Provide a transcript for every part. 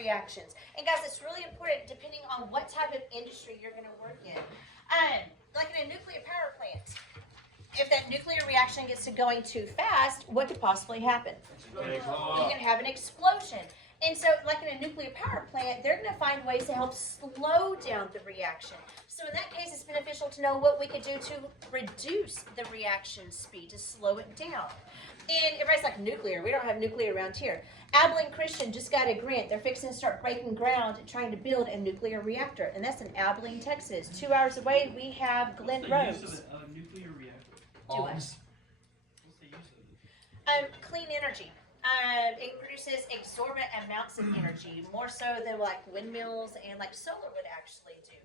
reactions. And guys, it's really important depending on what type of industry you're going to work in. Like in a nuclear power plant, if that nuclear reaction gets to going too fast, what could possibly happen? You can have an explosion. And so, like in a nuclear power plant, they're going to find ways to help slow down the reaction. So in that case, it's beneficial to know what we could do to reduce the reaction speed, to slow it down. And everybody's like, nuclear. We don't have nuclear around here. Abilene Christian just got a grant. They're fixing to start breaking ground and trying to build a nuclear reactor. And that's in Abilene, Texas. 2 hours away, we have Glen Rose. What's the use of a nuclear reactor? Do what? What's the use of it? Clean energy. It produces exorbitant amounts of energy, more so than like windmills and like solar would actually do.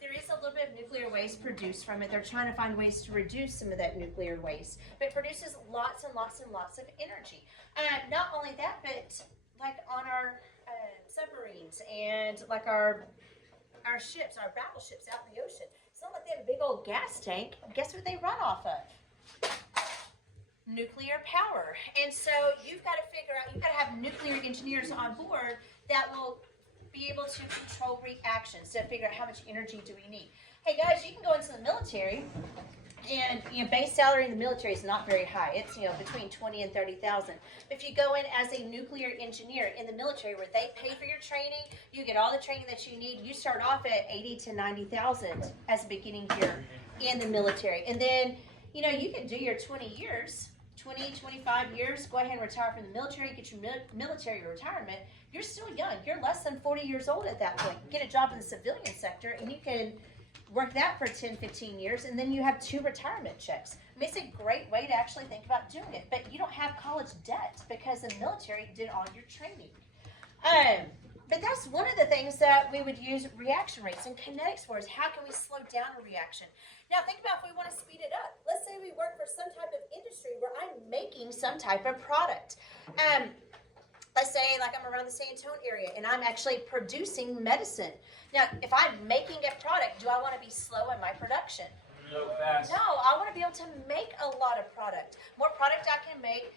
There is a little bit of nuclear waste produced from it. They're trying to find ways to reduce some of that nuclear waste, but it produces lots and lots and lots of energy. Not only that, but like on our submarines and like our ships, our battleships out in the ocean. It's not like they have a big old gas tank. Guess what they run off of? Nuclear power. And so you've got to figure out, you've got to have nuclear engineers on board that will be able to control reactions to figure out how much energy do we need. Hey guys, you can go into the military and base salary in the military is not very high. It's between 20 and 30,000. If you go in as a nuclear engineer in the military where they pay for your training, you get all the training that you need. You start off at 80 to 90,000 as a beginning year in the military. And then you can do your 20 years, 20, 25 years, go ahead and retire from the military, get your military retirement. You're still young. You're less than 40 years old at that point. Get a job in the civilian sector, and you can work that for 10, 15 years, and then you have 2 retirement checks. I mean, it's a great way to actually think about doing it, but you don't have college debt because the military did all your training. But that's one of the things that we would use reaction rates and kinetics for, is how can we slow down a reaction. Now think about if we want to speed it up. Let's say we work for some type of industry where I'm making some type of product. Let's say like I'm around the San Antonio area and I'm actually producing medicine. Now, if I'm making a product, do I want to be slow in my production? No, fast. No, I want to be able to make a lot of product. More product I can make,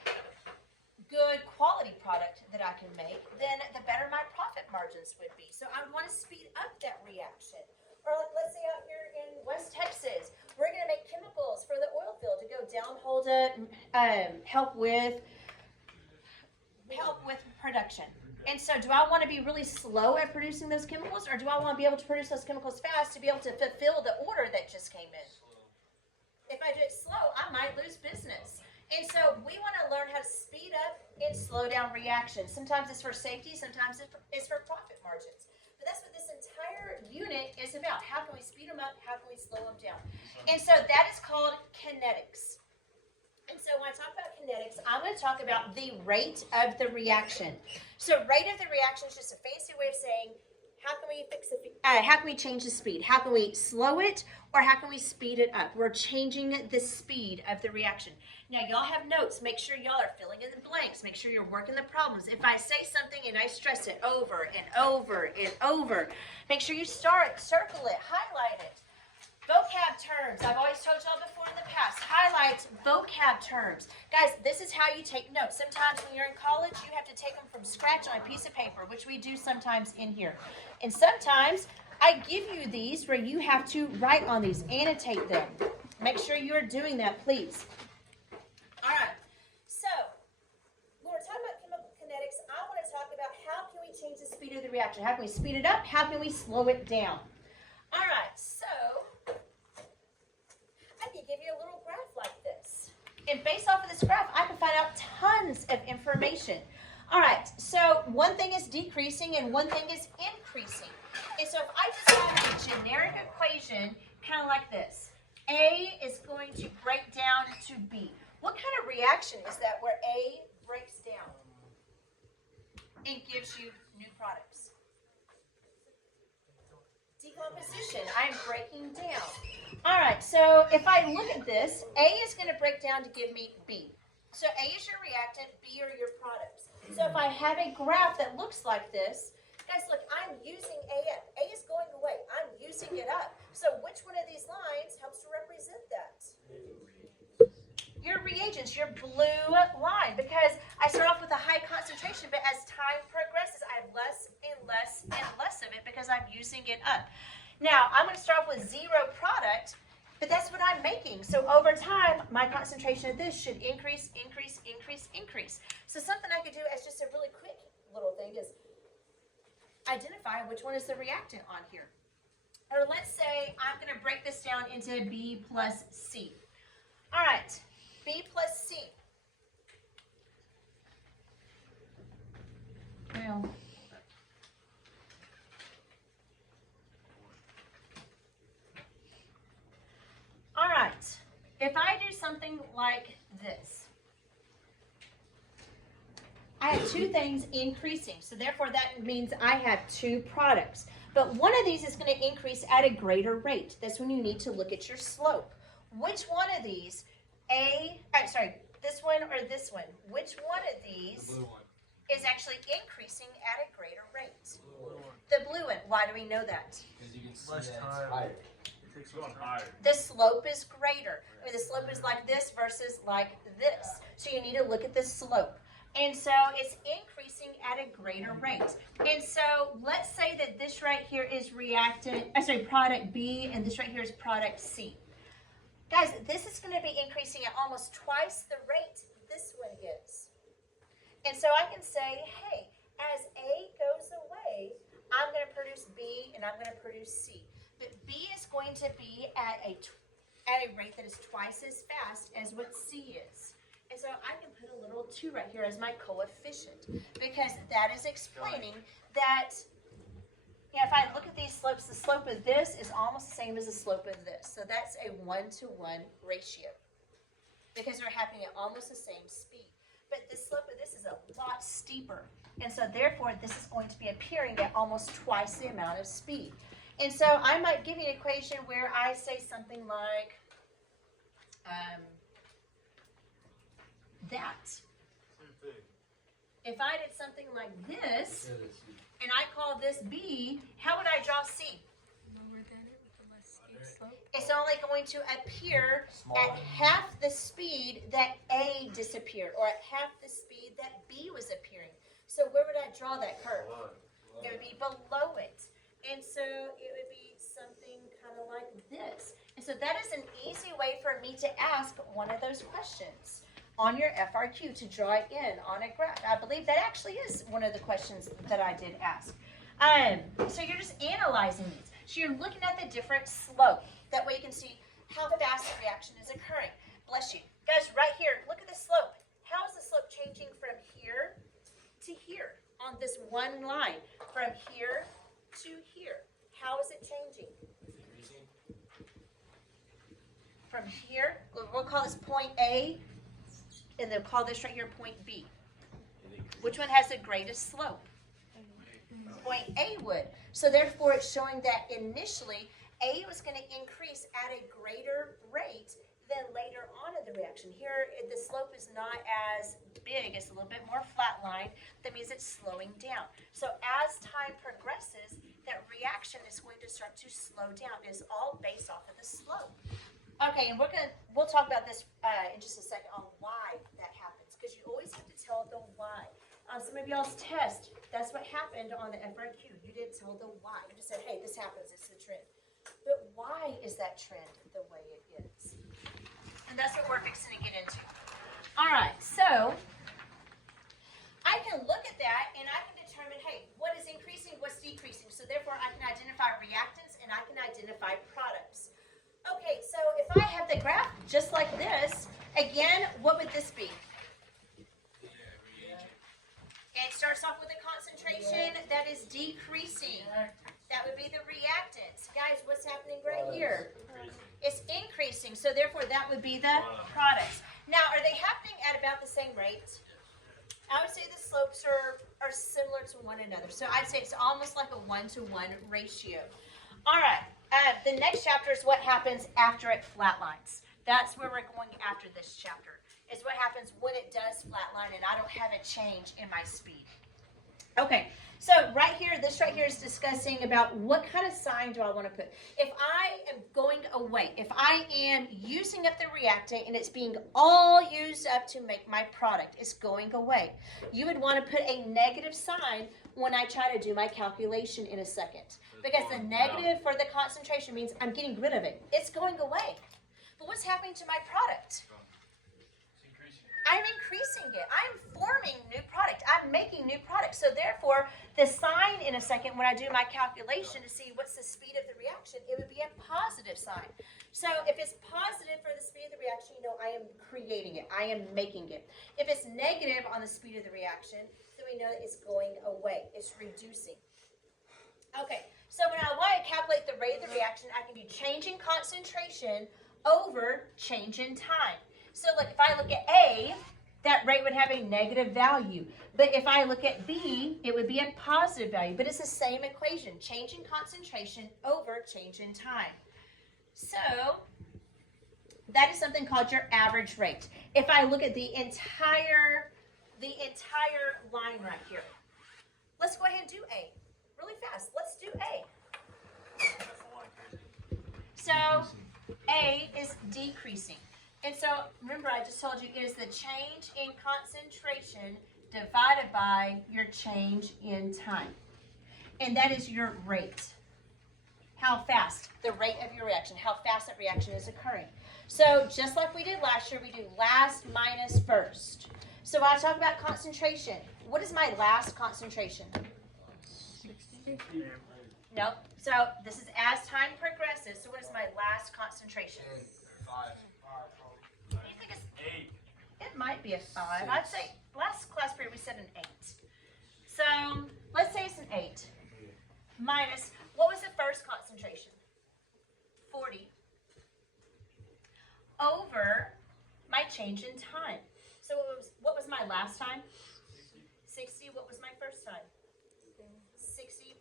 good quality product that I can make, then the better my profit margins would be. So I would want to speed up that reaction. Or like, let's say out here in West Texas, we're going to make chemicals for the oil field to go downhole to help with production. And so do I want to be really slow at producing those chemicals, or do I want to be able to produce those chemicals fast to be able to fulfill the order that just came in? If I do it slow, I might lose business. And so we want to learn how to speed up and slow down reactions. Sometimes it's for safety, sometimes it's for profit margins. But that's what this entire unit is about. How can we speed them up? How can we slow them down? And so that is called kinetics. And so when I talk about kinetics, I'm going to talk about the rate of the reaction. So rate of the reaction is just a fancy way of saying, how can we change the speed? How can we slow it, or how can we speed it up? We're changing the speed of the reaction. Now, y'all have notes. Make sure y'all are filling in the blanks. Make sure you're working the problems. If I say something and I stress it over and over and over, make sure you circle it, highlight it. Vocab terms. I've always told y'all before in the past, highlight vocab terms. Guys, this is how you take notes. Sometimes when you're in college, you have to take them from scratch on a piece of paper, which we do sometimes in here. And sometimes I give you these where you have to write on these, annotate them. Make sure you're doing that, please. All right. So when we're talking about chemical kinetics, I want to talk about how can we change the speed of the reaction? How can we speed it up? How can we slow it down? All right. So I can give you a little graph like this. And based off of this graph, I can find out tons of information. All right, so one thing is decreasing and one thing is increasing. And so if I just have a generic equation, kind of like this, A is going to break down to B. What kind of reaction is that where A breaks down and gives you new products? Decomposition. I'm breaking down. All right, so if I look at this, A is going to break down to give me B. So A is your reactant, B are your products. So if I have a graph that looks like this, guys, look, I'm using A up. A is going away. I'm using it up. So which one of these lines helps to represent that? Your reagents, your blue line, because I start off with a high concentration, but as time progresses, I I have less and less and less of it because I'm using it up. Now, I'm going to start off with zero product, but that's what I'm making. So over time, my concentration of this should increase, increase, increase, increase. So something I could do as just a really quick little thing is identify which one is the reactant on here. Or let's say I'm going to break this down into B plus C. All right, B plus C. Well, all right, if I do something like this, I have two things increasing, so therefore that means I have two products. But one of these is going to increase at a greater rate. That's when you need to look at your slope. Which one of these, this one or this one, which one of these is actually increasing at a greater rate? The blue one. Why do we know that? Because you can see that it's higher. It takes one higher. The slope is greater. I mean, the slope is like this versus like this. So you need to look at the slope. And so it's increasing at a greater rate. And so let's say that this right here is product B, and this right here is product C. Guys, this is going to be increasing at almost twice the rate this one is. And so I can say, hey, as A goes away, I'm going to produce B and I'm going to produce C. But B is going to be at a rate that is twice as fast as what C is. And so I can put a little 2 right here as my coefficient, because that is explaining that, if I look at these slopes, the slope of this is almost the same as the slope of this. So that's a 1-to-1 ratio, because they're happening at almost the same speed. But the slope of this is a lot steeper. And so therefore, this is going to be appearing at almost twice the amount of speed. And so I might give you an equation where I say something like, that. If I did something like this, and I call this B, how would I draw C? Lower than it with a less steep slope. It's only going to appear at half the speed that A disappeared, or at half the speed that B was appearing. So where would I draw that curve? It would be below it. And so it would be something kind of like this. And so that is an easy way for me to ask one of those questions on your FRQ, to draw it in on a graph. I believe that actually is one of the questions that I did ask. So you're just analyzing these. So you're looking at the different slope. That way you can see how fast the reaction is occurring. Bless you. Guys, right here, look at the slope. How is the slope changing from here to here on this one line? From here to here. How is it changing? From here, we'll call this point A, and they'll call this right here point B. Which one has the greatest slope? Point A would. So therefore it's showing that initially A was going to increase at a greater rate than later on in the reaction. Here the slope is not as big, it's a little bit more flat line. That means it's slowing down. So as time progresses, that reaction is going to start to slow down. It's all based off of the slope. Okay, and we'll talk about this in just a second on why that happens, because you always have to tell the why. On some of y'all's test, that's what happened on the FRQ. You didn't tell the why. You just said, hey, this happens, it's the trend. But why is that trend the way it is? And that's what we're fixing to get into. All right, so I can look at that and I can determine, hey, what is increasing, what's decreasing. So therefore I can identify reactants and I can identify products. Okay, so if I have the graph just like this, again, what would this be? It starts off with a concentration that is decreasing. That would be the reactants. Guys, what's happening right here? It's increasing, so therefore that would be the products. Now, are they happening at about the same rate? I would say the slopes are similar to one another. So I'd say it's almost like a 1-to-1 ratio. All right. The next chapter is what happens after it flatlines. That's where we're going after this chapter, is what happens when it does flatline and I don't have a change in my speed. Okay, so right here, this right here is discussing about what kind of sign do I want to put. If I am going away, if I am using up the reactant and it's being all used up to make my product, it's going away. You would want to put a negative sign when I try to do my calculation in a second. Because the negative for the concentration means I'm getting rid of it. It's going away. But what's happening to my product? I'm increasing it. I'm forming new product. I'm making new product. So therefore, the sign in a second, when I do my calculation to see what's the speed of the reaction, it would be a positive sign. So if it's positive for the speed of the reaction, you know I am creating it. I am making it. If it's negative on the speed of the reaction, then we know that it's going away. It's reducing. Okay, so when I want to calculate the rate of the reaction, I can do change in concentration over change in time. So like if I look at A, that rate would have a negative value. But if I look at B, it would be a positive value. But it's the same equation, change in concentration over change in time. So that is something called your average rate. If I look at the entire line right here, let's go ahead and do A really fast. Let's do A. So A is decreasing. And so, remember I just told you it is the change in concentration divided by your change in time. And that is your rate. How fast, the rate of your reaction, how fast that reaction is occurring. So, just like we did last year, we do last minus first. So, when I talk about concentration, what is my last concentration? 60. Nope. So, this is as time progresses. So, what is my last concentration? 5. You think it's 8? It might be a 5. I'd say last class period we said an 8. So let's say it's an 8 minus, what was the first concentration? 40 over my change in time. So what was my last time? 60. What was my first time? 60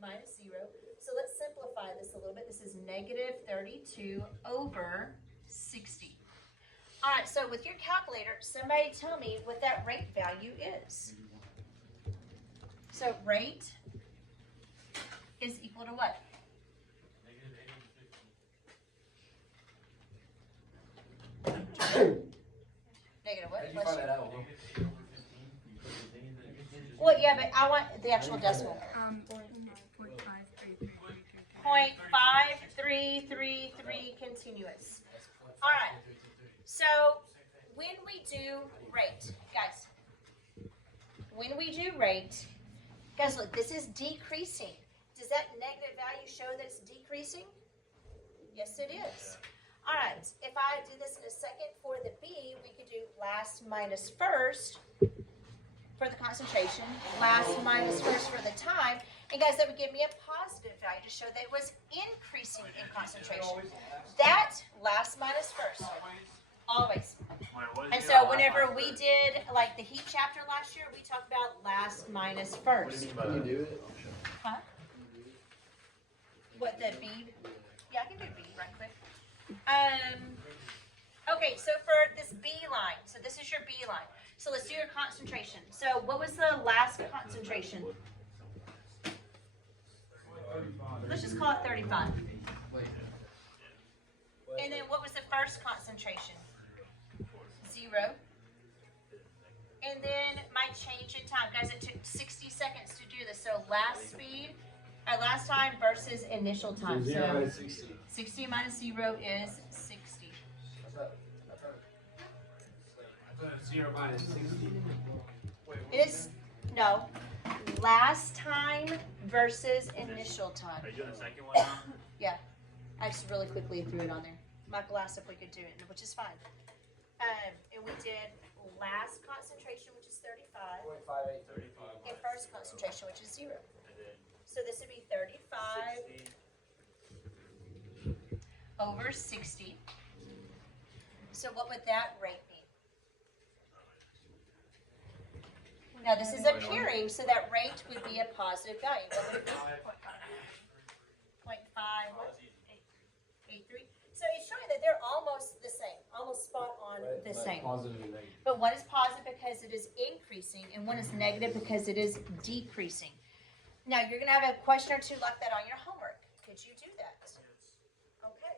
minus 0. So let's simplify this a little bit. This is negative 32 over 60. All right, so with your calculator, somebody tell me what that rate value is. So rate is equal to what? Negative what? How'd you find that out? Well, yeah, but I want the actual decimal. 0.5333 continuous. All right. So when we do rate, guys, look, this is decreasing. Does that negative value show that it's decreasing? Yes, it is. All right. If I do this in a second for the B, we could do last minus first for the concentration, last minus first for the time. And guys, that would give me a positive value to show that it was increasing in concentration. That last minus first. Always. And so whenever we did like the heat chapter last year, we talked about last minus first. Can you do it? Huh? What, the bead? Yeah, I can do bead right quick. Okay, so for this B line, so this is your B line. So let's do your concentration. So what was the last concentration? Let's just call it 35. And then what was the first concentration? 0. And then my change in time. Guys, it took 60 seconds to do this. So last time versus initial time. So 0 minus 60. 60 minus 0 is 60. I thought 0 minus 60. It is, no, last time versus initial time. Are you doing the second one now? Yeah, I just really quickly threw it on there. Michael asked if we could do it, which is fine. And we did last concentration, which is 35, 0.5835. and first concentration, which is 0. And then So this would be 35 60. over 60. So what would that rate be? Now this is appearing, so that rate would be a positive value. What would it be? 0.583. So it's showing that they're almost the same, almost spot on the same. Positive and negative. But one is positive because it is increasing, and one is negative because it is decreasing. Now you're going to have a question or two like that on your homework. Could you do that? Okay.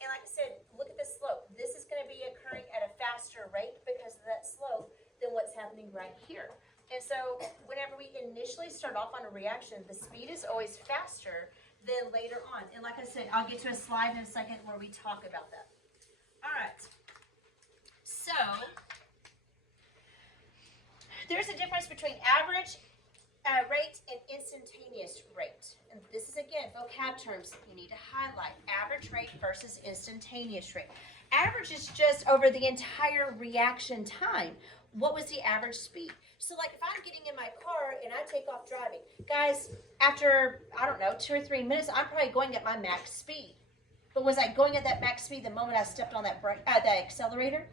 And like I said, look at the slope. This is going to be occurring at a faster rate because of that slope than what's happening right here. And so whenever we initially initially start off on a reaction, the speed is always faster than later on. And like I said, I'll get to a slide in a second where we talk about that. All right. So there's a difference between average rate and instantaneous rate. And this is, again, vocab terms you need to highlight. Average rate versus instantaneous rate. Average is just over the entire reaction time. What was the average speed? So like if I'm getting in my car and I take off driving, guys, after, I don't know, 2 or 3 minutes, I'm probably going at my max speed. But was I going at that max speed the moment I stepped on that that accelerator?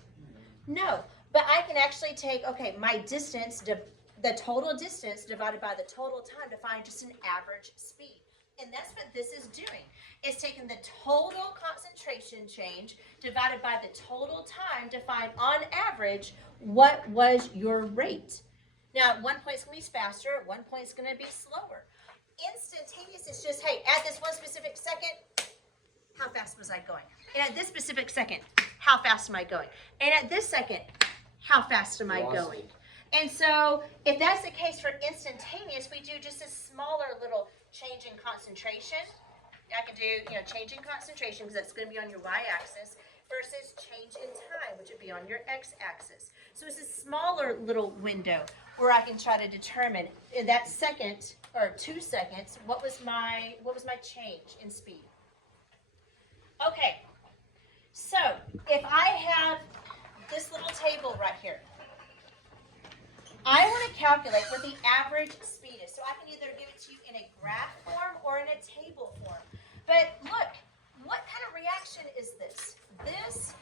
No. But I can actually take, okay, my distance, the total distance divided by the total time to find just an average speed. And that's what this is doing. It's taking the total concentration change divided by the total time to find, on average, what was your rate. Now, at one point it's going to be faster, at one point it's going to be slower. Instantaneous is just, hey, at this one specific second, how fast was I going? And at this specific second, how fast am I going? And at this second, how fast am I going? And so, if that's the case for instantaneous, we do just a smaller little change in concentration. I can do, change in concentration because that's going to be on your y-axis versus change in time, which would be on your x-axis. So it's a smaller little window where I can try to determine in that second or 2 seconds what was my change in speed. Okay, so if I have this little table right here, I want to calculate what the average speed is. So I can either give it to you in a graph form or in a table form. But look, what kind of reaction is this? This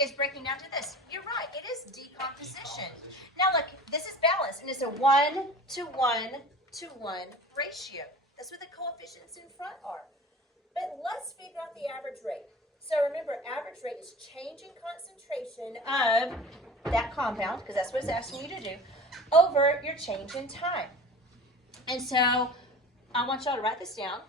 is breaking down to this. You're right, it is decomposition. Now look, this is balanced, and it's a 1 to 1 to 1 ratio. That's what the coefficients in front are. But let's figure out the average rate. So remember, average rate is change in concentration of that compound, because that's what it's asking you to do, over your change in time. And so I want y'all to write this down.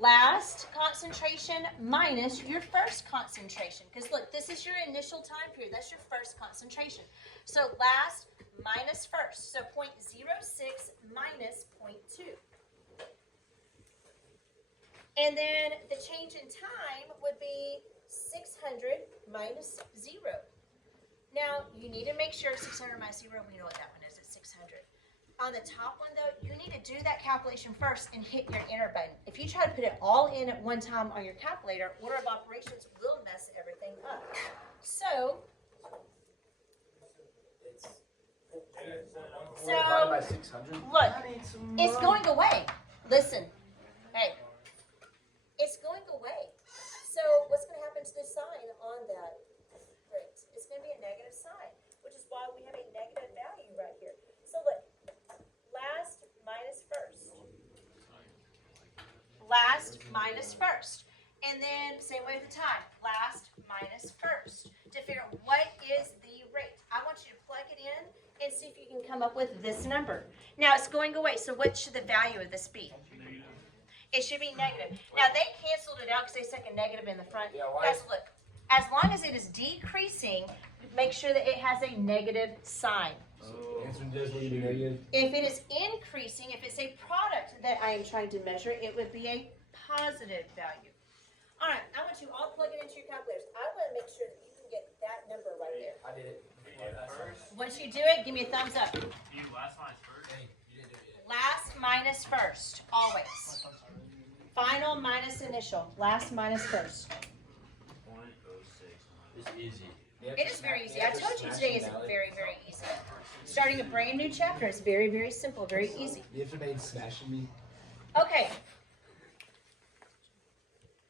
Last concentration minus your first concentration. Because look, this is your initial time period. That's your first concentration. So last minus first. So 0.06 minus 0.2. And then the change in time would be 600 minus 0. Now, you need to make sure 600 minus 0, we know what that one is, it's 600. On the top one, though, you need to do that calculation first and hit your enter button. If you try to put it all in at one time on your calculator, order of operations will mess everything up. So, Divided by 600? look, it's going away. Listen, hey, it's going away. So what's going to happen to the sign on that rate? It's going to be a negative sign, which is why we have a negative value right here. So look, last minus first. Last minus first. And then same way with the time. Last minus first. To figure out what is the rate. I want you to plug it in and see if you can come up with this number. Now it's going away. So what should the value of this be? It should be negative. Now, they canceled it out because they stuck a negative in the front. Yeah, why? Guys, look, as long as it is decreasing, make sure that it has a negative sign. Answer does need to be negative. If it is increasing, if it's a product that I am trying to measure, it would be a positive value. All right, I want you all to plug it into your calculators. I want to make sure that you can get that number right there. I did it. Once you do it, give me a thumbs up. You last minus first? Hey, you didn't do it yet. Last minus first, always. Final minus initial. Last minus first. 0.06. It's easy. It is very easy. I told you today is very, very easy. Starting a brand new chapter is very, very simple, very easy. You have to make smashing me. Okay.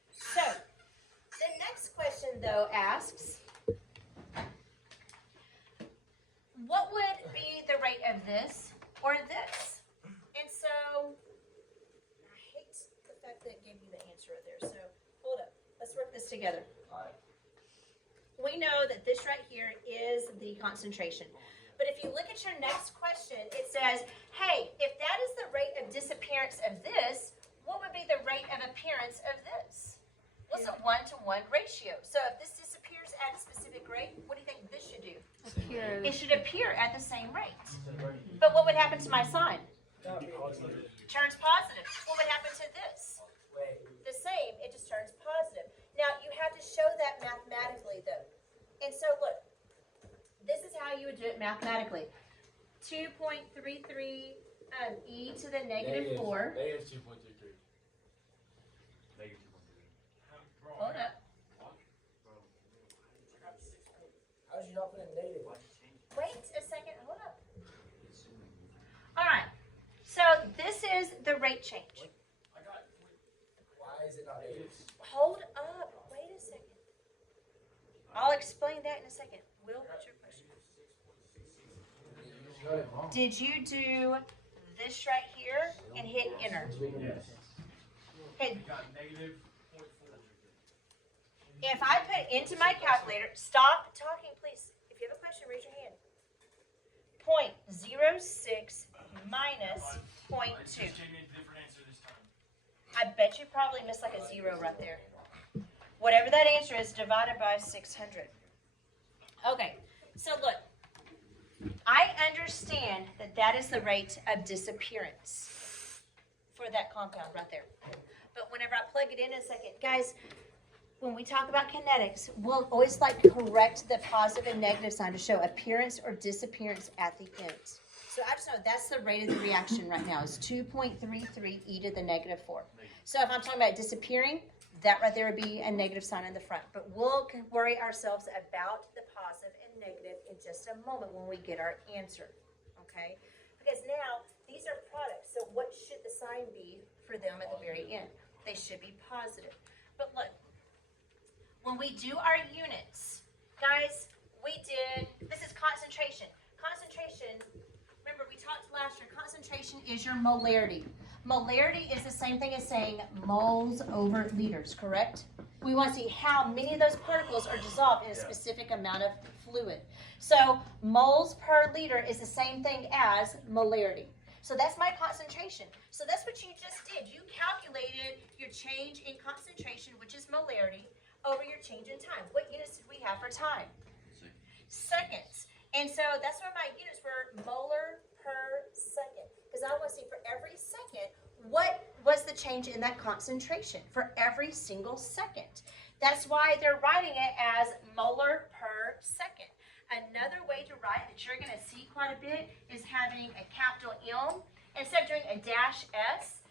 So, the next question, though, asks, what would be the rate of this or this? And so, I hate the fact that it gave you the answer right there. So, hold up. Let's work this together. Alright. We know that this right here is the concentration. But if you look at your next question, it says, hey, if that is the rate of disappearance of this, what would be the rate of appearance of this? Well, it's a 1-to-1 ratio. So if this disappears at a specific rate, what do you think this should do? It should appear at the same rate. But what would happen to my sign? Turns positive. What would happen to this? The same, it just turns positive. Now, you have to show that mathematically, though. And so, look, this is how you would do it mathematically. 2.33 e to the negative 4. Negative 2.33. Negative 2.3. Hold up. How did you not put a negative? Wait a second. Hold up. All right. So this is the rate change. Why is it not negative? Hold up. Wait a second. I'll explain that in a second. Will, what's your question? You got it wrong. Did you do this right here and hit enter? Yes. Okay, We got negative 0.4. if I put into my calculator, stop talking, please. If you have a question, raise your hand. 0.06 minus 0.2. It just gave me a different answer this time. I bet you probably missed like a 0 right there. Whatever that answer is, divided by 600. Okay, so look. I understand that that is the rate of disappearance for that compound right there. But whenever I plug it in a second, guys, when we talk about kinetics, we'll always like correct the positive and negative sign to show appearance or disappearance at the end. So I just know that's the rate of the reaction right now is 2.33 e to the negative 4. So if I'm talking about disappearing, that right there would be a negative sign in the front. But we'll worry ourselves about the positive and negative in just a moment when we get our answer, okay? Because now, these are products, so what should the sign be for them at the very end? They should be positive. But look, when we do our units, guys, this is concentration. Concentration, remember we talked last year, concentration is your molarity. Molarity is the same thing as saying moles over liters, correct? We want to see how many of those particles are dissolved in a specific amount of fluid. So moles per liter is the same thing as molarity. So that's my concentration. So that's what you just did. You calculated your change in concentration, which is molarity, over your change in time. What units did we have for time? Seconds. And so that's why my units were molar per second. Because I want to see for every second, what was the change in that concentration for every single second. That's why they're writing it as molar per second. Another way to write that you're going to see quite a bit is having a capital M. Instead of doing a dash S,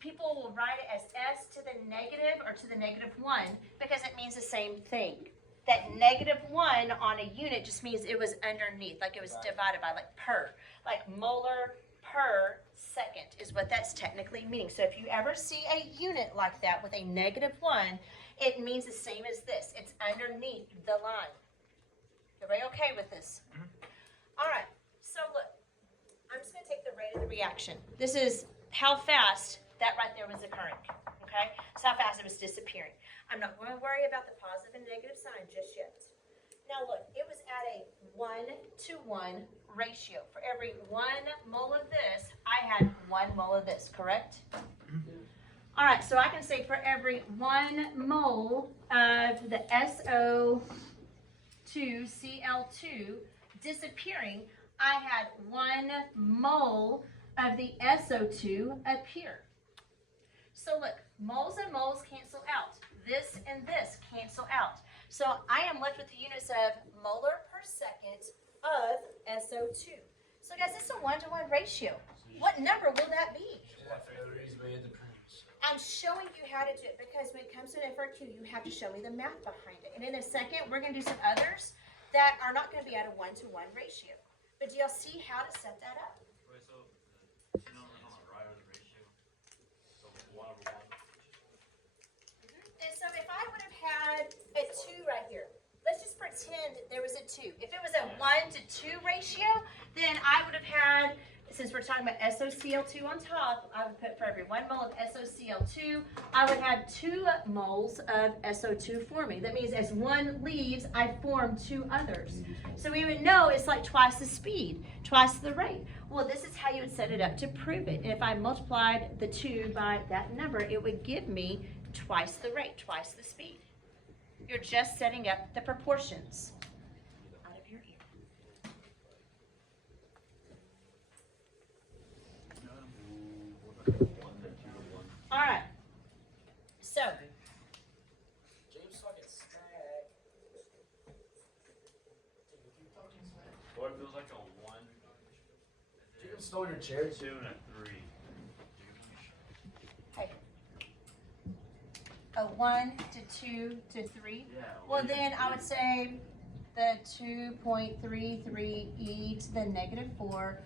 people will write it as S to the negative or to the negative 1 because it means the same thing. That negative 1 on a unit just means it was underneath, like it was divided by, like per. Like molar per second is what that's technically meaning. So if you ever see a unit like that with a negative 1, it means the same as this. It's underneath the line. Everybody okay with this? All right, so look, I'm just going to take the rate of the reaction. This is how fast that right there was occurring, okay? It's how fast it was disappearing. I'm not going to worry about the positive and negative sign just yet. Now look, it was at a 1-to-1 ratio. For every 1 mole of this, I had 1 mole of this, correct? All right, so I can say for every 1 mole of the SO2Cl2 disappearing, I had 1 mole of the SO2 appear. So look, moles and moles cancel out. This and this cancel out. So I am left with the units of molar per second of SO2. So guys, this is a 1-to-1 ratio. What number will that be? I'm showing you how to do it because when it comes to an FRQ, you have to show me the math behind it. And in a second, we're going to do some others that are not going to be at a 1-to-1 ratio. But do y'all see how to set that up? Wait, so the two numbers on the right of the ratio. So 1 over 1. And so if I would have had a 2 right here, let's just pretend there was a 2. If it was a 1-to-2 ratio, then I would have had, since we're talking about SOCl2 on top, I would put for every 1 mole of SOCl2, I would have 2 moles of SO2 forming. That means as one leaves, I form 2 others. So we would know it's like twice the speed, twice the rate. Well, this is how you would set it up to prove it. And if I multiplied the 2 by that number, it would give me twice the rate, twice the speed. You're just setting up the proportions. Out of your ear. it feels like a 1, You can stole your chair. 2, and a 3. Okay. A 1 to 2 to 3. Yeah. Well, then I would say the 2.33 e to the negative 4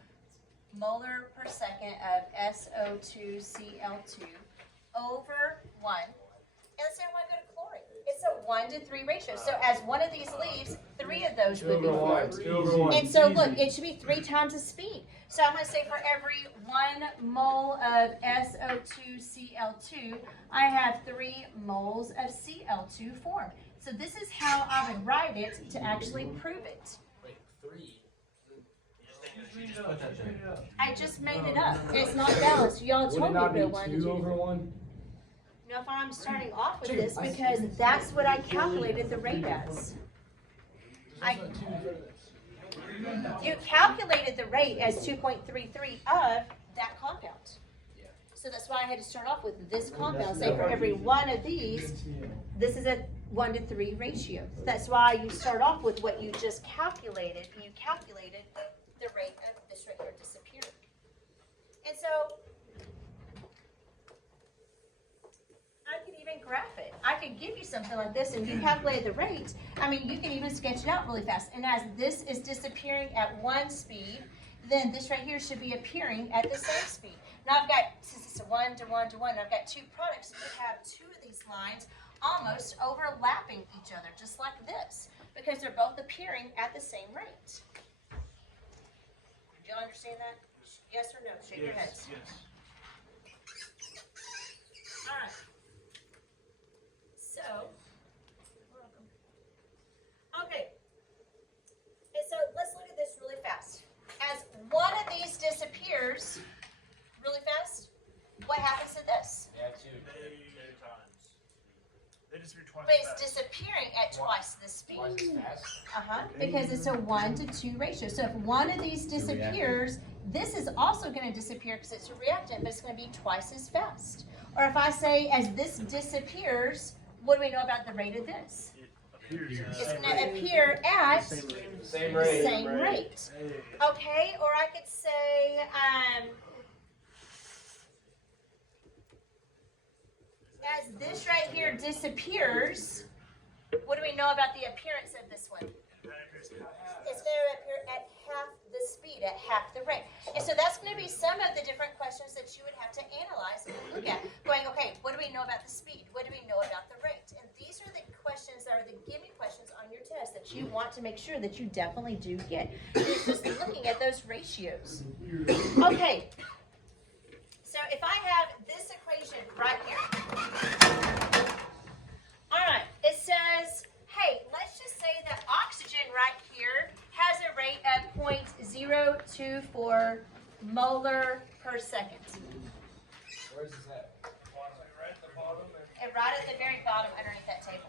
molar per second of SO2Cl2 over 1. And let's say I want to go to chlorine. It's a 1 to 3 ratio. So as one of these leaves, 3 of those would be formed. 2 over 1. And so look, it should be 3 times the speed. So I'm going to say for every 1 mole of SO2Cl2, I have 3 moles of Cl2 formed. So this is how I would write it to actually prove it. Wait, 3. I just made it up. It's not balanced. Y'all Would it told me not be Bill wanted to 2 do over 1? No, if I'm starting off with this because that's what I calculated the rate as. You calculated the rate as 2.33 of that compound. So that's why I had to start off with this compound. Say for every one of these, this is a 1 to 3 ratio. That's why you start off with what you just calculated. You calculated the rate of this right here disappearing. And so I could even graph it. I could give you something like this and you calculate the rate. I mean, you can even sketch it out really fast. And as this is disappearing at 1 speed, then this right here should be appearing at the same speed. Now I've got, since it's a 1 to 1 to 1, I've got 2 products. We have 2 of these lines almost overlapping each other, just like this, because they're both appearing at the same rate. Do y'all understand that? Yes or no? Shake your heads. Yes. All right. So, okay. And so let's look at this really fast. As one of these disappears really fast, what happens to this? Yeah, 2. 2 times. They disappear twice But as it's fast. disappearing at twice the speed. Twice as fast? Because it's a 1 to 2 ratio. So if one of these disappears, this is also going to disappear because it's a reactant, but it's going to be twice as fast. Or if I say as this disappears, what do we know about the rate of this? It appears as It's going to appear at Same the rate. same rate. Okay, or I could say, as this right here disappears, what do we know about the appearance of this one? It's going to appear at half the speed, at half the rate. And so that's going to be some of the different questions that you would have to analyze and look at. Going, okay, what do we know about the speed? What do we know about the rate? And these are the questions that are the gimme questions on your test that you want to make sure that you definitely do get. It's just looking at those ratios. Okay. So if I have this equation right here. All right. It says, hey, let's just say that oxygen right here has a rate of 0.024 molar per second. Where's this at? And right at the very bottom underneath that table.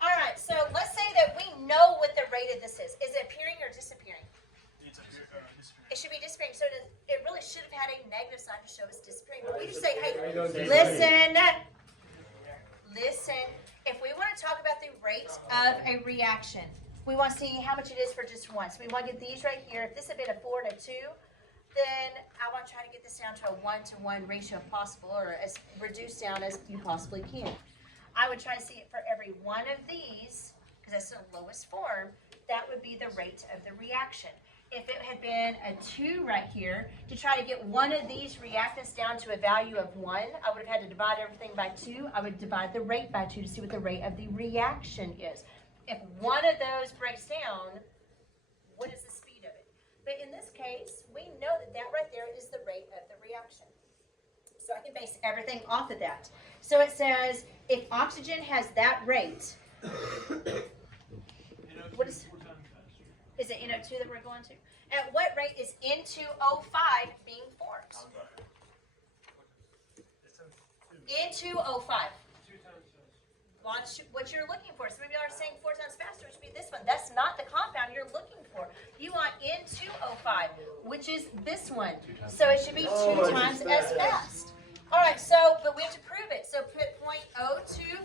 All right, so let's say that we know what the rate of this is. Is it appearing or disappearing? It should be disappearing. So it really should have had a negative sign to show it's disappearing. But we just say, hey, listen. If we want to talk about the rate of a reaction, we want to see how much it is for just one. So we want to get these right here. If this had been a 4 and a 2, then I want to try to get this down to a 1-to-1 ratio if possible, or as reduced down as you possibly can. I would try to see it for every one of these, because that's the lowest form, that would be the rate of the reaction. If it had been a 2 right here, to try to get one of these reactants down to a value of 1, I would have had to divide everything by 2. I would divide the rate by 2 to see what the rate of the reaction is. If one of those breaks down, what is the speed of it? But in this case, we know that that right there is the rate of the reaction. So I can base everything off of that. So it says if oxygen has that rate, what is it NO2 that we're going to? At what rate is N2O5 being formed? N2O5. Watch what you're looking for. Some of you are saying 4 times faster, which would be this one. That's not the compound you're looking for. You want N2O5, which is this one. So it should be 2 times as fast. All right, so, but we have to prove it. So put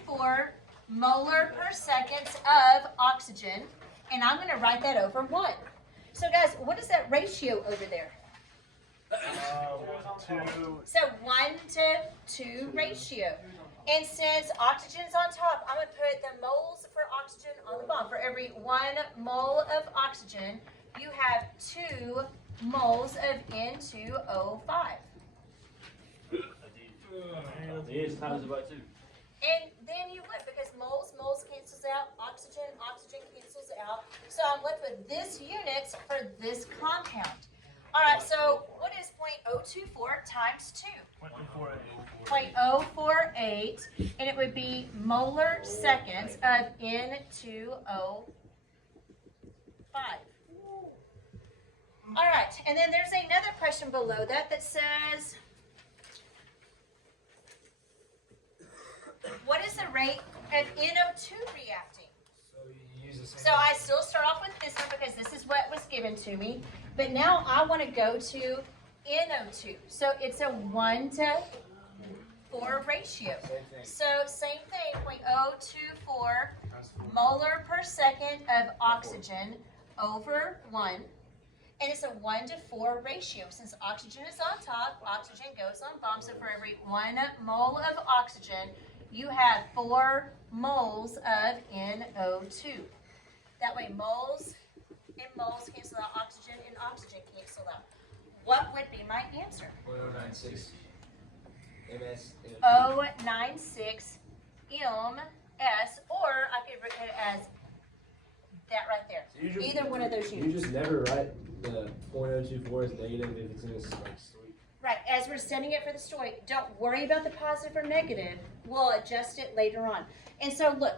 0.024 molar per second of oxygen, and I'm going to write that over 1. So guys, what is that ratio over there? 2. So 1-to-2 ratio. And since oxygen's on top, I'm going to put the moles for oxygen on the bottom. For every 1 mole of oxygen, you have 2 moles of N2O5. Yes, times it by 2. And then you flip because moles cancels out, oxygen cancels out. So I'm left with this unit for this compound. All right, so what is 0.024 times 2? 0.048, and it would be molar seconds of N2O5. All right, and then there's another question below that that says, what is the rate of NO2 reacting? So you use the same. So I still start off with this one because this is what was given to me. But now I want to go to NO2. So it's a 1-to-4 ratio. Same thing. So same thing, 0.024 molar per second of oxygen over 1. And it's a 1-to-4 ratio. Since oxygen is on top, oxygen goes on bottom. So for every 1 mole of oxygen, you have 4 moles of NO2. That way moles and moles cancel out, oxygen and oxygen cancel out. What would be my answer? 1096 ms. 096 ms, or I could write it as that right there. So you just- Either one of those You units. just never write the 0.024 as negative if it's in this like story. Right, as we're sending it for the story, don't worry about the positive or negative. We'll adjust it later on. And so look,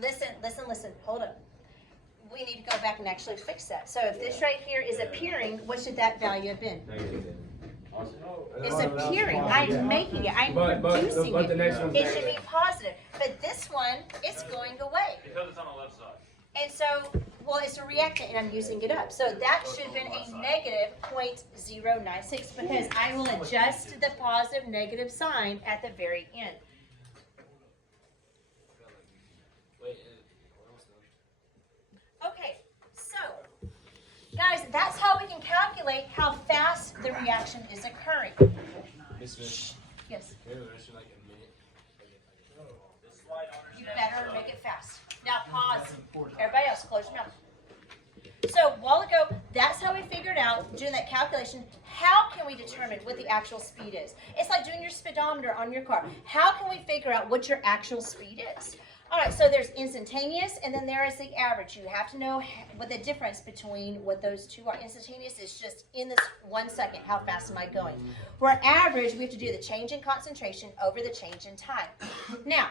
listen, hold up. We need to go back and actually fix that. So if this right here is appearing, what should that value have been? Negative. It's appearing, I'm making it, I'm But producing the it. next one's It should be positive, but this one, it's going away. Because it's on the left side. And so, well, it's a reactant and I'm using it up. So that should have been a negative 0.096 because I will adjust the positive negative sign at the very end. Wait, Okay, so guys, that's how we can calculate how fast the reaction is occurring. Miss Smith, Yes, maybe we should like a minute. you better make it fast. Now pause. Everybody else, close your mouth. So a while ago, that's how we figured out, doing that calculation, how can we determine what the actual speed is? It's like doing your speedometer on your car. How can we figure out what your actual speed is? All right, so there's instantaneous, and then there is the average. You have to know what the difference between what those two are. Instantaneous is just in this 1 second, how fast am I going? For average, we have to do the change in concentration over the change in time. Now,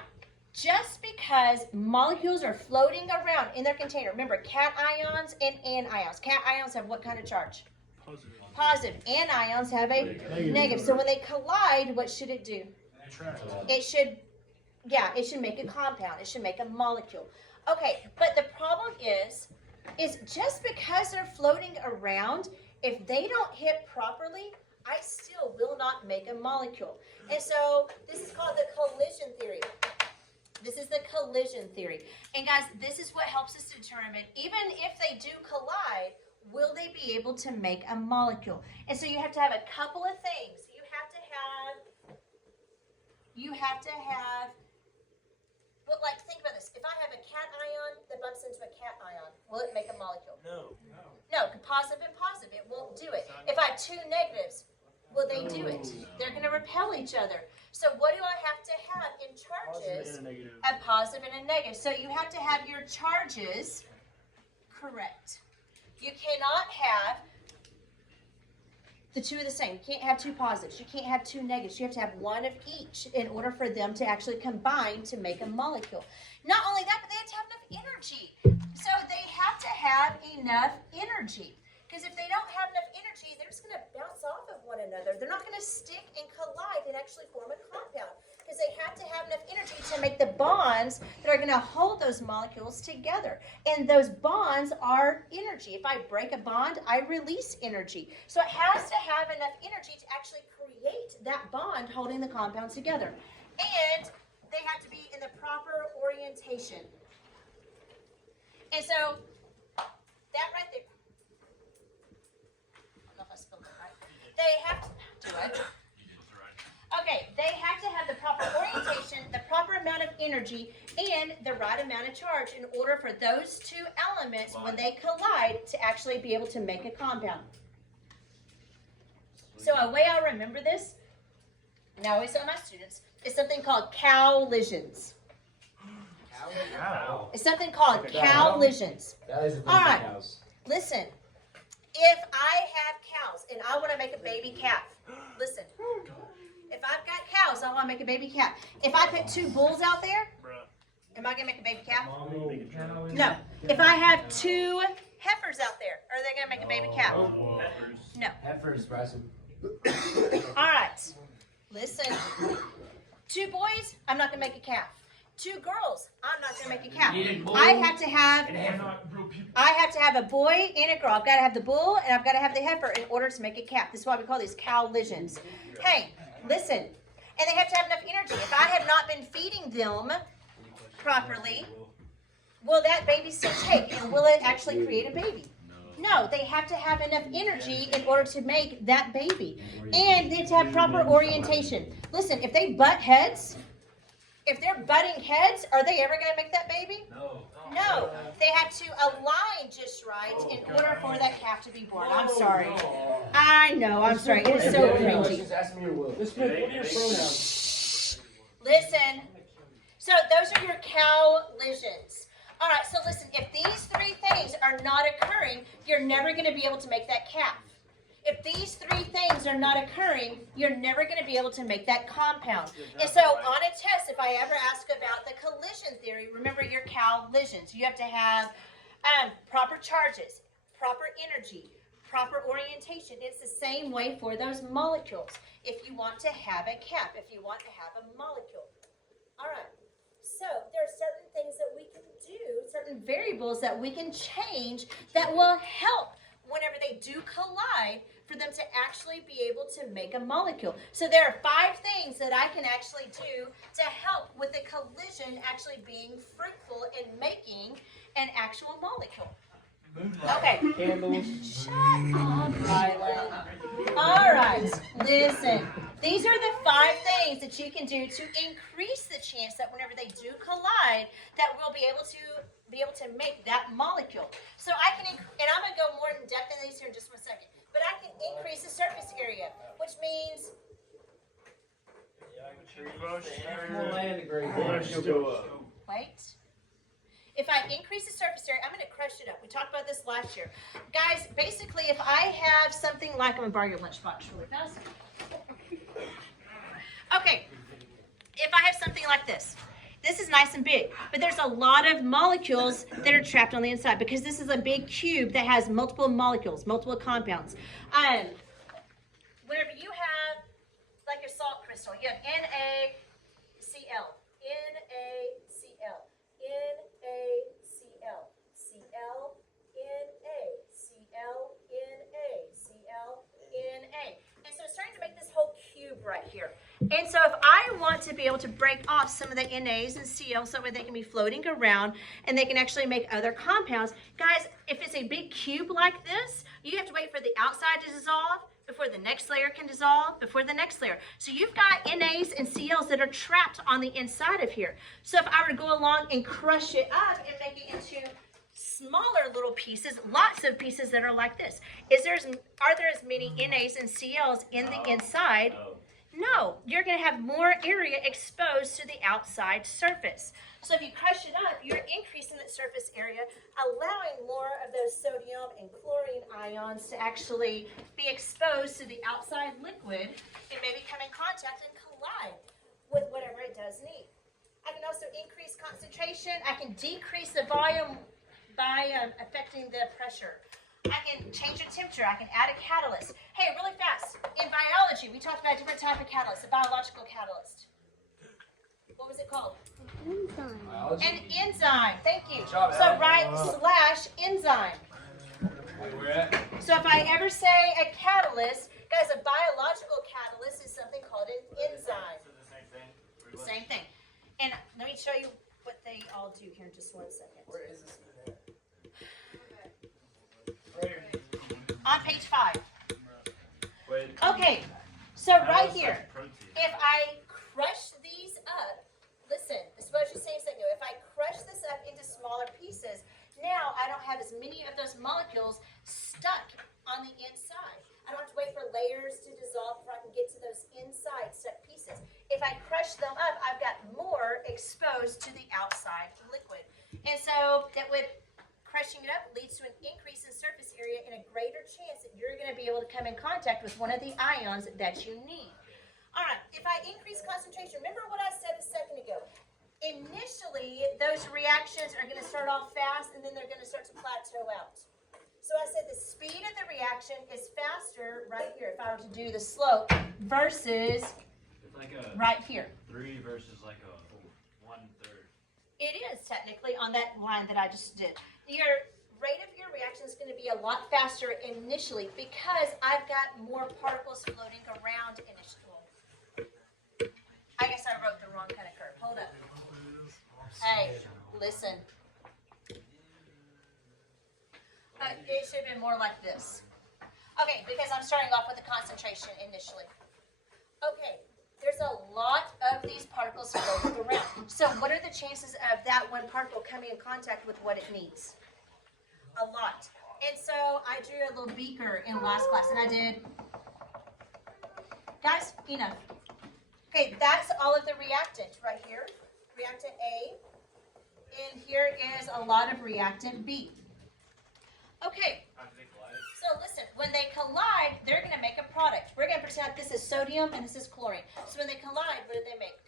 just because molecules are floating around in their container, remember cations and anions. Cations have what kind of charge? Positive. Anions have a negative. So when they collide, what should it do? It should make a compound. It should make a molecule. Okay, but the problem is just because they're floating around, if they don't hit properly, I still will not make a molecule. And so this is called the collision theory. This is the collision theory. And guys, this is what helps us determine, even if they do collide, will they be able to make a molecule? And so you have to have a couple of things. But like, think about this. If I have a cation that bumps into a cation, will it make a molecule? No. No, positive and positive, it won't do it. If I have two negatives, will they do it? They're going to repel each other. So what do I have to have in charges? A positive and a negative. So you have to have your charges correct. You cannot have the two are the same. You can't have two positives. You can't have two negatives. You have to have one of each in order for them to actually combine to make a molecule. Not only that, but they have to have enough energy. So they have to have enough energy. Because if they don't have enough energy, they're just going to bounce off of one another. They're not going to stick and collide and actually form a compound. Because they have to have enough energy to make the bonds that are going to hold those molecules together. And those bonds are energy. If I break a bond, I release energy. So it has to have enough energy to actually create that bond holding the compounds together. And they have to be in the proper orientation. And so that right there energy and the right amount of charge in order for those two elements, when they collide, to actually be able to make a compound. So a way I remember this, and I always tell my students, is something called collisions. Wow. It's something called collisions. That is the thing All for right. cows. Listen, if I have cows and I want to make a baby calf, listen, if I've got cows, I want to make a baby calf. If I put two bulls out there, Bruh. am I going to make a baby calf? No. No. If I have two heifers out there, are they going to make a baby calf? No. Heifers, Bryson. All right. Listen. Two boys, I'm not going to make a calf. Two girls, I'm not going to make a calf. I have to have We're not real people. I have to have a boy and a girl. I've got to have the bull and I've got to have the heifer in order to make a calf. This is why we call these collisions. Hey, listen. And they have to have enough energy. If I have not been feeding them properly, will that baby still take? And will it actually create a baby? No, they have to have enough energy in order to make that baby. And they have to have proper orientation. Listen, if they butt heads, if they're butting heads, are they ever going to make that baby? No. They have to align just right in order for that calf to be born. I'm sorry. I know, I'm sorry. It is so cringy. Just ask me your will. What are your pronouns? Listen. So those are your collisions. All right, so listen, if these three things are not occurring, you're never going to be able to make that calf. If these three things are not occurring, you're never going to be able to make that compound. And so on a test, if I ever ask about the collision theory, remember your collisions. You have to have proper charges, proper energy, proper orientation. It's the same way for those molecules. If you want to have a calf, if you want to have a molecule. All right. So there are certain things that we can do, certain variables that we can change that will help whenever they do collide for them to actually be able to make a molecule. So there are 5 things that I can actually do to help with the collision actually being fruitful in making an actual molecule. Okay. Candles. Shut up, Rylan. All right, listen. These are the 5 things that you can do to increase the chance that whenever they do collide, that we'll be able to make that molecule. So I can, and I'm going to go more in depth in these here in just 1 second, but I can increase the surface area, which means, wait. If I increase the surface area, I'm going to crush it up. We talked about this last year. Guys, basically, if I have something like, I'm going to borrow your lunchbox really fast. Okay, if I have something like this, this is nice and big, but there's a lot of molecules that are trapped on the inside because this is a big cube that has multiple molecules, multiple compounds. Whenever you have, like your salt crystal, you have NaCl, NaCl, NaCl, Cl, Na, Cl, Na, Cl, Na. And so it's starting to make this whole cube right here. And so if I want to be able to break off some of the NAs and Cl so that they can be floating around and they can actually make other compounds, guys, if it's a big cube like this, you have to wait for the outside to dissolve before the next layer can dissolve, before the next layer. So you've got NAs and Cls that are trapped on the inside of here. So if I were to go along and crush it up and make it into smaller little pieces, lots of pieces that are like this, are there as many NAs and Cls in the inside? No, you're going to have more area exposed to the outside surface. So if you crush it up, you're increasing that surface area, allowing more of those sodium and chlorine ions to actually be exposed to the outside liquid and maybe come in contact and collide with whatever it does need. I can also increase concentration. I can decrease the volume by affecting the pressure. I can change the temperature. I can add a catalyst. Hey, really fast. In biology, we talked about a different type of catalyst, a biological catalyst. What was it called? Enzyme. An enzyme. Thank you. Good job, So Al. write /enzyme. Where at? So if I ever say a catalyst, guys, a biological catalyst is something called an enzyme. So the same thing? Same thing. And let me show you what they all do here in just 1 second. Where is this? On page 5. Wait. Okay, so That right was here, like protein. if I crush these up, listen, this is what I should don't have as many of those molecules stuck on the inside. I don't have to wait for layers to dissolve before I can get to those inside stuck pieces. If I crush them up, I've got more exposed to the outside liquid. And so that with crushing it up leads to an increase in surface area and a greater chance that you're going to be able to come in contact with one of the ions that you need. All right, if I increase concentration, remember what I said a second ago. Initially, those reactions are going to start off fast and then they're going to start to plateau out. So I said the speed of the reaction is faster right here if I were to do the slope versus It's like a right here. 3 versus like a 1/3. It is technically on that line that I just did. Your rate of your reaction is going to be a lot faster initially because I've got more particles floating around initially. I guess I wrote the wrong kind of curve. Hold up. Hey, listen. It should have been more like this. Okay, because I'm starting off with the concentration initially. Okay, there's a lot of these particles floating around. So what are the chances of that one particle coming in contact with what it needs? A lot. And so I drew a little beaker in last class, and I did, guys, enough. Okay, that's all of the reactant right here. Reactant A. And here is a lot of reactant B. Okay, so listen, when they collide, they're going to make a product. We're going to pretend this is sodium and this is chlorine. So when they collide, what do they make?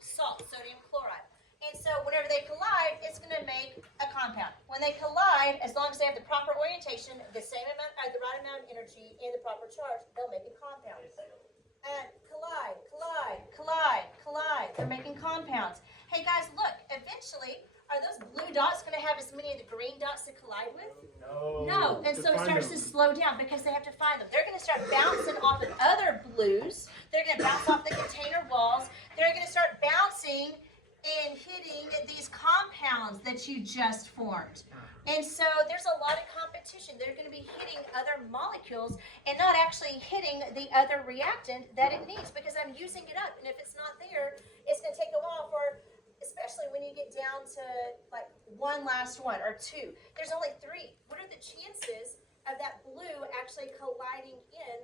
Salt, sodium chloride. And so whenever they collide, it's going to make a compound. When they collide, as long as they have the proper orientation, the same amount, the right amount of energy, and the proper charge, they'll make a compound. And collide, collide, collide, collide. They're making compounds. Hey guys, look, eventually, are those blue dots going to have as many of the green dots to collide with? No. And so it starts to slow down because they have to find them. They're going to start bouncing off of other blues. They're going to bounce off the container walls. They're going to start bouncing and hitting these compounds that you just formed. And so there's a lot of competition. They're going to be hitting other molecules and not actually hitting the other reactant that it needs because I'm using it up. And if it's not there, it's going to take a while for, especially when you get down to like one last one or two. There's only 3. What are the chances of that blue actually colliding in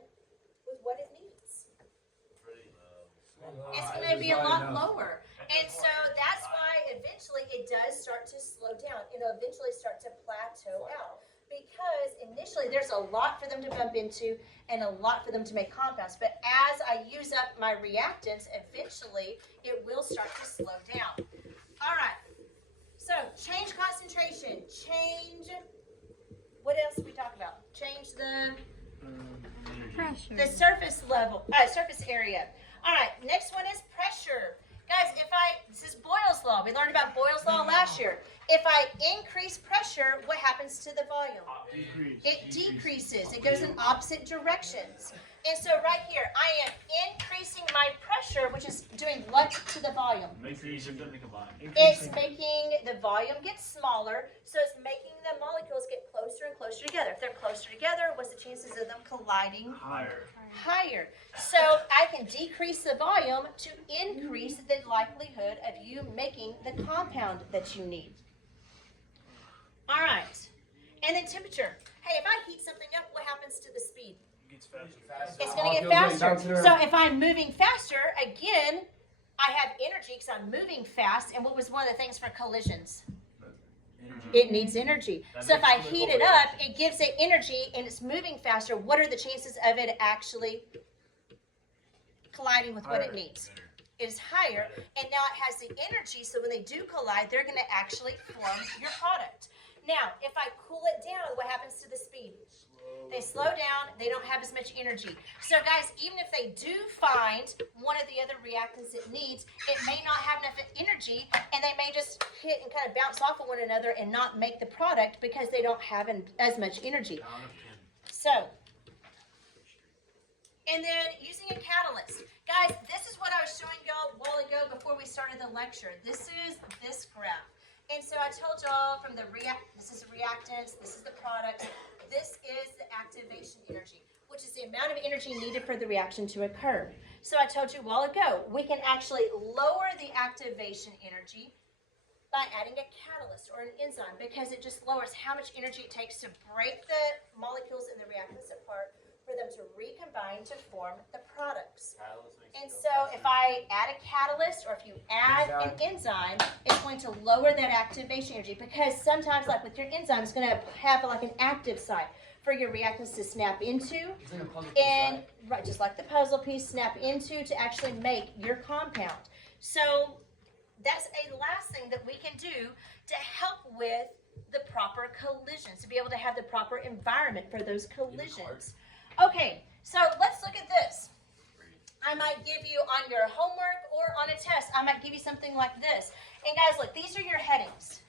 with what it needs? It's going to be a lot lower. And so that's why eventually it does start to slow down. It'll eventually start to plateau out. Because initially there's a lot for them to bump into and a lot for them to make compounds. But as I use up my reactants, eventually it will start to slow down. All right. So change concentration. Change, what else did we talk about? Change the Pressure. surface level, surface area. All right, next one is pressure. Guys, this is Boyle's law. We learned about Boyle's law last year. If I increase pressure, what happens to the volume? It decreases. It goes in opposite directions. And so right here, I am increasing my pressure, which is doing what to the volume? Makes it easier for them to combine. It's making the volume get smaller, so it's making the molecules get closer and closer together. If they're closer together, what's the chances of them colliding? Higher. So I can decrease the volume to increase the likelihood of you making the compound that you need. All right. And then temperature. Hey, if I heat something up, what happens to the speed? It's going to get faster. So if I'm moving faster, again, I have energy because I'm moving fast. And what was one of the things for collisions? It needs energy. So if I heat it up, it gives it energy and it's moving faster. What are the chances of it actually colliding with what it needs? It is higher. And now it has the energy, so when they do collide, they're going to actually form your product. Now, if I cool it down, what happens to the speed? They slow down, they don't have as much energy. So guys, even if they do find one of the other reactants it needs, it may not have enough energy and they may just hit and kind of bounce off of one another and not make the product because they don't have as much energy. So, and then using a catalyst. Guys, this is what I was showing y'all a while ago before we started the lecture. This is this graph. And so I told y'all from this is reactants, this is the product, this is the activation energy, which is the amount of energy needed for the reaction to occur. So I told you a while ago, we can actually lower the activation energy by adding a catalyst or an enzyme, because it just lowers how much energy it takes to break the molecules in the reactants apart for them to recombine to form the products. And so if I add a catalyst or if you add an enzyme, it's going to lower that activation energy, because sometimes, like with your enzyme, it's going to have like an active site for your reactants to snap into, and right, just like the puzzle piece, snap into to actually make your compound. So that's a last thing that we can do to help with the proper collisions, to be able to have the proper environment for those collisions. Okay, so let's look at this. I might give you on your homework or on a test, I might give you something like this. And guys, look, these are your headings.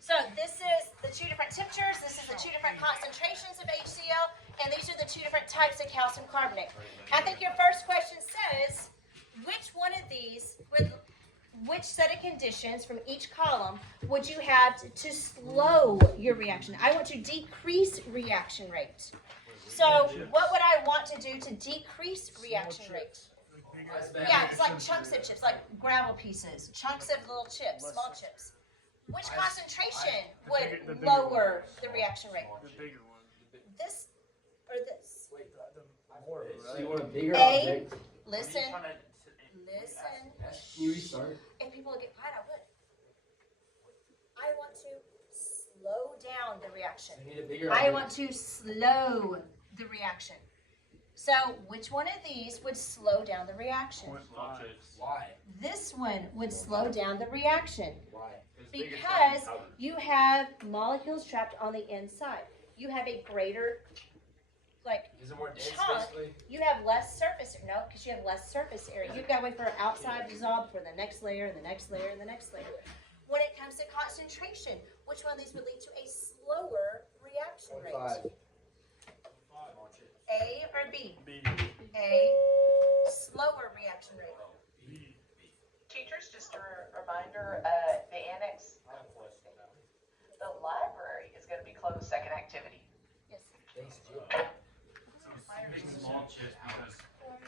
So this is the two different temperatures, this is the two different concentrations of HCl, and these are the two different types of calcium carbonate. I think your first question says, which one of these, which set of conditions from each column would you have to slow your reaction? I want to decrease reaction rate. So what would I want to do to decrease reaction rate? Yeah, it's like chunks of chips, like gravel pieces, chunks of little chips, small chips. Which concentration would lower the reaction rate? The bigger one. This or this? So you want a bigger A, object? listen. Can you restart? If people would get quiet, I would. I want to slow down the reaction. I need a bigger I object. want to slow the reaction. So which one of these would slow down the reaction? Why? This one would slow down the reaction Why? because you have molecules trapped on the inside. You have a greater, like, Is it more dense, chunk. basically? You have less surface, no, because you have less surface area. You've got to wait for outside to dissolve for the next layer and the next layer and the next layer. When it comes to concentration, which one of these would lead to a slower reaction rate? 5. A or B? B. A, slower reaction rate. B. Teachers, just a reminder, the annex, the library is going to be closed second activity. Yes. Thanks, Jill. Big small chips because,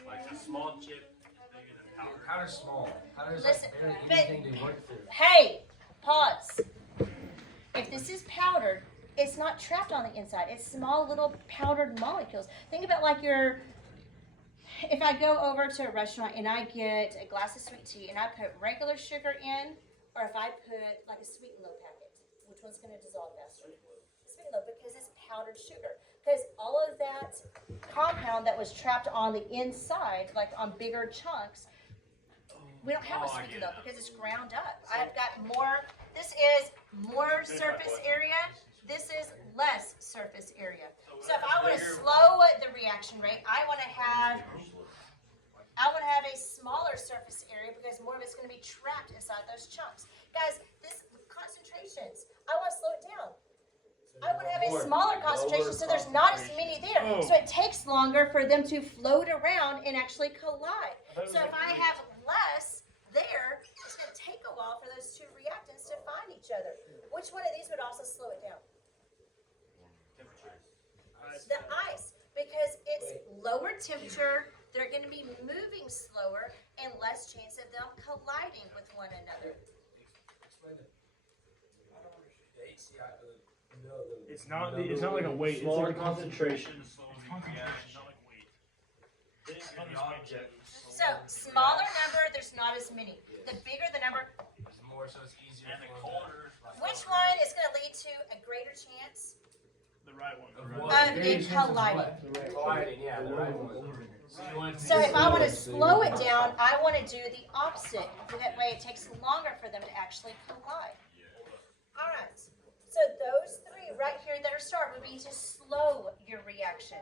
like a small chip bigger than powder. How does small? How does Listen, barely but- anything to work through? Hey, pause. If this is powdered, it's not trapped on the inside. It's small little powdered molecules. Think about like if I go over to a restaurant and I get a glass of sweet tea and I put regular sugar in, or if I put like a sweet and low packet, which one's going to dissolve faster? Sweet and low, because it's powdered sugar. Because all of that compound that was trapped on the inside, like on bigger chunks, we don't have a sweet and low because it's ground up. I've got more, this is more surface area, this is less surface area. So if I want to slow the reaction rate, I want to have a smaller surface area because more of it's going to be trapped inside those chunks. Guys, this concentrations, I want to slow it down. I want to have a smaller concentration so there's not as many there. Oh. So it takes longer for them to float around and actually collide. So if I have less there, it's going to take a while for those two reactants to find each other. Which one of these would also slow it down? The ice, because it's lower temperature, they're going to be moving slower and less chance of them colliding with one another. Explain it. I don't understand. The HCI, It's not like a weight. It's Smaller like a concentration. concentration, not like weight. Bigger the object. So smaller number, there's not as many. The bigger the number, It's more, so it's easier. And the for them colder. which one is going to lead to a greater chance The right one. to- of it colliding? Colliding, yeah, the right one. So you want So if I want to slow it down, I want to do the opposite. That way it takes longer for them to actually collide. All right. So those three right here that are starred would be to slow your reaction,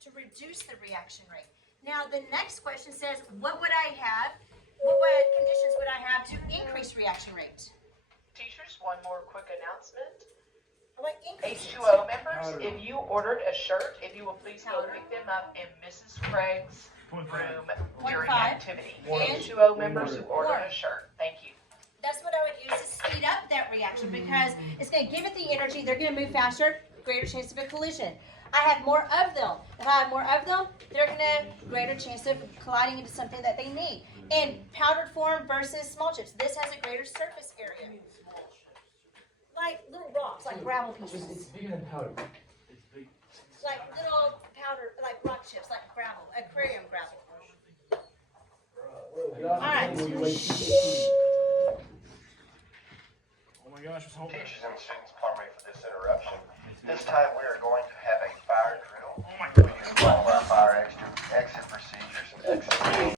to reduce the reaction rate. Now the next question says, what would I have? What conditions would I have to increase reaction rate? Teachers, one more quick announcement. What increase? H2O members, if you ordered a shirt, if you will please go pick them up in Mrs. Craig's room during 0.5. activity. And- H2O members who ordered a shirt, thank you. That's what I would use to speed up that reaction because it's going to give it the energy. They're going to move faster, greater chance of a collision. I have more of them. If I have more of them, they're going to greater chance of colliding into something that they need. in powdered form versus small chips. This has a greater surface area. Like little rocks, like gravel It's pieces. bigger than powder. It's big. Like little powder, like rock chips, like gravel, aquarium gravel. Alright. Oh my gosh, I was hoping. Teachers and students, pardon me for this interruption. This time we are going to